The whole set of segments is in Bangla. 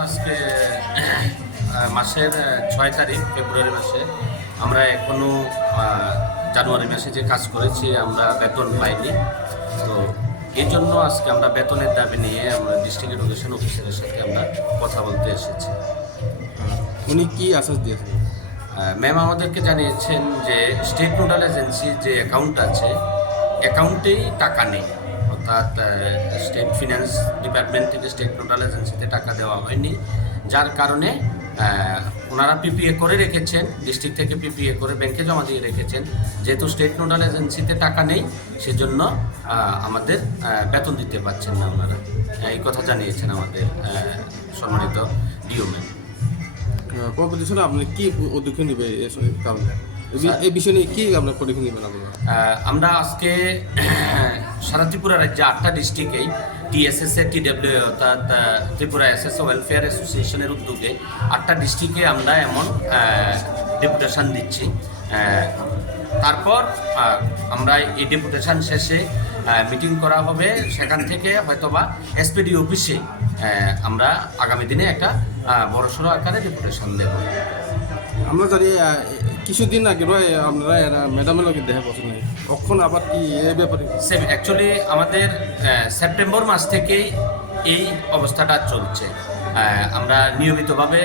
আজকে মাসের 6 তারিখ ফেব্রুয়ারি মাসে আমরা এখনো জানুয়ারি মাসে যে কাজ করেছি আমরা বেতন পাইনি। তো এই জন্য আজকে আমরা বেতনের দাবি নিয়ে আমরা ডিস্ট্রিক্ট এডুকেশন অফিসারের সাথে আমরা কথা বলতে এসেছি। উনি কি আশ্বাস দিয়েছেন? ম্যাম আমাদেরকে জানিয়েছেন যে স্টেট নোডাল এজেন্সি যে অ্যাকাউন্ট আছে অ্যাকাউন্টেই টাকা নেই, অর্থাৎ স্টেট ফিনান্স ডিপার্টমেন্ট থেকে স্টেট নোডাল এজেন্সিতে টাকা দেওয়া হয়নি, যার কারণে ওনারা পিপিএ করে রেখেছেন, ডিস্ট্রিক্ট থেকে পিপিএ করে ব্যাংকে জমা দিয়ে রেখেছেন। যেহেতু স্টেট নোডাল এজেন্সিতে টাকা নেই সেজন্য আমাদের বেতন দিতে পারছেন না ওনারা, এই কথা জানিয়েছেন আমাদের সম্মানিত ডিও ম্যাম। পরবর্তী সময় আপনি কি উদ্যোগ নেবে কারণে এই বিষয় নিয়ে কি আপনার পদক্ষেপ নেবেন আপনারা? আমরা আজকে সারা ত্রিপুরা রাজ্যে 8টা ডিস্ট্রিক্টেই টিএসএসএ টিডব্লিউ অর্থাৎ ত্রিপুরা এসএস ওয়েলফেয়ার অ্যাসোসিয়েশনের উদ্যোগে 8টা ডিস্ট্রিক্টে আমরা এমন ডেপুটেশন দিচ্ছি। তারপর আমরা এই ডেপুটেশন শেষে মিটিং করা হবে, সেখান থেকে হয়তোবা এসপিডি অফিসে আমরা আগামী দিনে একটা বড়সড় আকারে ডেপুটেশন দেব। আমরা জানি কিছুদিন আগে আপনারা ম্যাডামের লোকের দেখা পছন্দ নেই, কখন আবার কি এই ব্যাপারে? অ্যাকচুয়ালি আমাদের সেপ্টেম্বর মাস থেকেই এই অবস্থাটা চলছে। আমরা নিয়মিতভাবে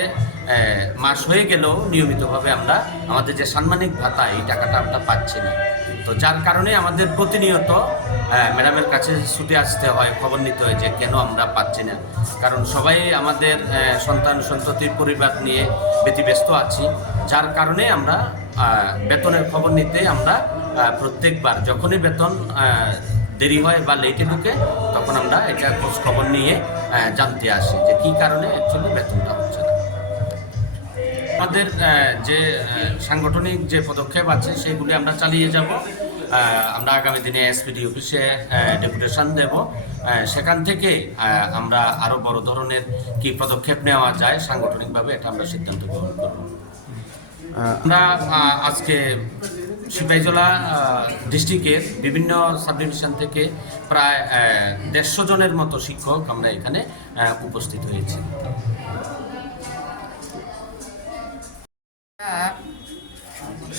মাস হয়ে গেলেও নিয়মিতভাবে আমরা আমাদের যে সাম্মানিক ভাতা এই টাকাটা আমরা পাচ্ছি না। তো যার কারণে আমাদের প্রতিনিয়ত ম্যাডামের কাছে ছুটে আসতে হয়, খবর নিতে হয় যে কেন আমরা পাচ্ছি না। কারণ সবাই আমাদের সন্তান সন্ততির পরিবার নিয়ে ব্যতিব্যস্ত আছি, যার কারণে আমরা বেতনের খবর নিতে আমরা প্রত্যেকবার যখনই বেতন দেরি হয় বা লেটে ঢুকে তখন আমরা এটা খোঁজ খবর নিয়ে জানতে আসি যে কী কারণে অ্যাকচুয়ালি বেতনটা হচ্ছে না। আমাদের যে সাংগঠনিক যে পদক্ষেপ আছে সেগুলি আমরা চালিয়ে যাব। আমরা আগামী দিনে এসপিডি অফিসে ডেপুটেশন দেব, সেখান থেকে আমরা আরও বড় ধরনের কি পদক্ষেপ নেওয়া যায় সাংগঠনিকভাবে এটা আমরা সিদ্ধান্ত গ্রহণ করব। আমরা আজকে সিপাহীজলা ডিস্ট্রিক্টের বিভিন্ন সাব ডিভিশন থেকে প্রায় 150 জনের মতো শিক্ষক আমরা এখানে উপস্থিত হয়েছি।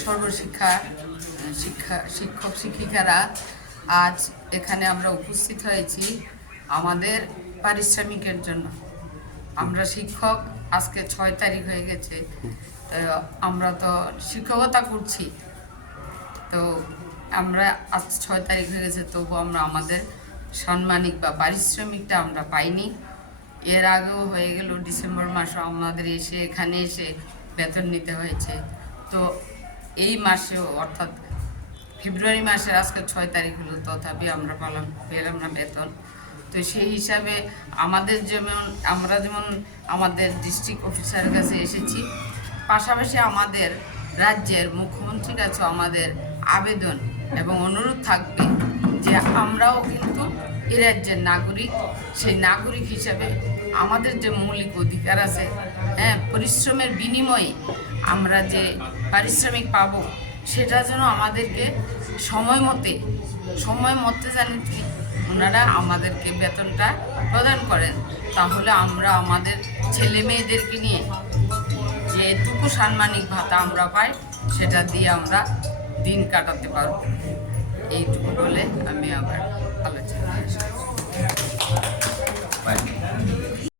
সর্বশিক্ষা শিক্ষক শিক্ষিকারা আজ এখানে আমরা উপস্থিত হয়েছি আমাদের পারিশ্রমিকের জন্য। আমরা শিক্ষক, আজকে 6 তারিখ হয়ে গেছে, আমরা তো শিক্ষকতা করছি, তো আমরা আজ 6 তারিখ হয়ে গেছে, তবু আমরা আমাদের সাম্মানিক বা পারিশ্রমিকটা আমরা পাইনি। এর আগেও হয়ে গেল ডিসেম্বর মাসে আমাদের এখানে এসে বেতন নিতে হয়েছে। তো এই মাসেও অর্থাৎ ফেব্রুয়ারি মাসের আজকে 6 তারিখ হলো, তথাপি আমরা পেলাম না বেতন। তো সেই হিসাবে আমরা যেমন আমাদের ডিস্ট্রিক্ট অফিসারের কাছে এসেছি, পাশাপাশি আমাদের রাজ্যের মুখ্যমন্ত্রীর কাছেও আমাদের আবেদন এবং অনুরোধ থাকবে যে আমরাও কিন্তু এই রাজ্যের নাগরিক, সেই নাগরিক হিসাবে আমাদের যে মৌলিক অধিকার আছে, পরিশ্রমের বিনিময়ে আমরা যে পারিশ্রমিক পাব সেটা যেন আমাদেরকে সময় মতে জানি ওনারা আমাদেরকে বেতনটা প্রদান করেন, তাহলে আমরা আমাদের ছেলে মেয়েদেরকে নিয়ে যেটুকু সাম্মানিক ভাতা আমরা পাই সেটা দিয়ে আমরা দিন কাটাতে পারব। এইটুকু বলে আমি আবার আলোচনা